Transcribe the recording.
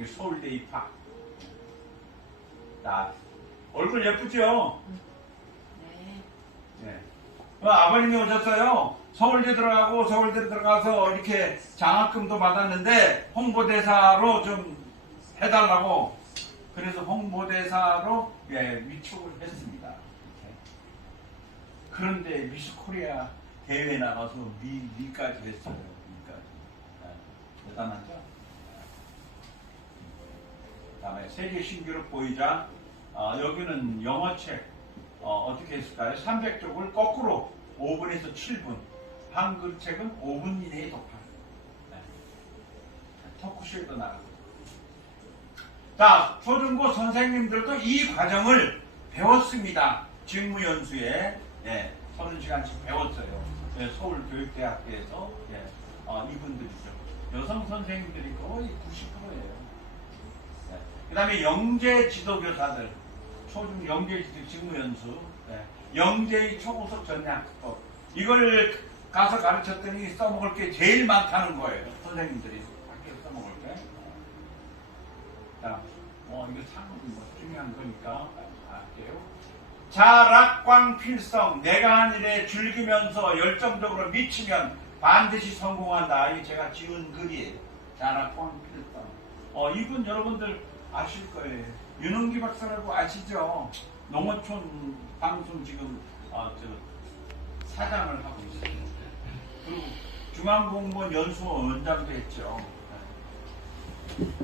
이 서울대 입학. 자, 얼굴 예쁘죠? 네. 네. 어, 아버님이 오셨어요. 서울대 들어가고 서울대 들어가서 이렇게 장학금도 받았는데 홍보대사로 좀 해달라고 그래서 홍보대사로 예, 위촉을 했습니다. 그런데 미스 코리아 대회 나가서 미, 미까지 했어요. 미까지. 예, 대단하죠? 다음에 세계 신기록 보이자 어, 여기는 영어책 어, 떻게 했을까요? 300쪽을 거꾸로 5분에서 7분 한글책은 5분 이내에 독한 네. 토크쇼에도 나가고. 자 초중고 선생님들도 이 과정을 배웠습니다. 직무연수에. 예, 30시간씩 배웠어요. 예, 서울교육대학교에서 예, 어, 이분들이죠. 여성 선생님들이 거의 90%예요 그 다음에 영재 지도교사들, 초중 영재 지도 직무연수, 네. 영재의 초고속 전략법. 이걸 가서 가르쳤더니 써먹을 게 제일 많다는 거예요. 선생님들이 학교에 써먹을 게. 자, 어, 이거 참 뭐, 중요한 거니까 할게요. 자락광 필성, 내가 한 일에 즐기면서 열정적으로 미치면 반드시 성공한다. 이게 제가 지은 글이에요. 자락광 필성. 어, 이분 여러분들 아실 거예요. 윤흥기 박사라고 아시죠? 농어촌 방송 지금 어, 저 사장을 하고 있어요. 그리고 중앙공무원 연수원 원장도 했죠.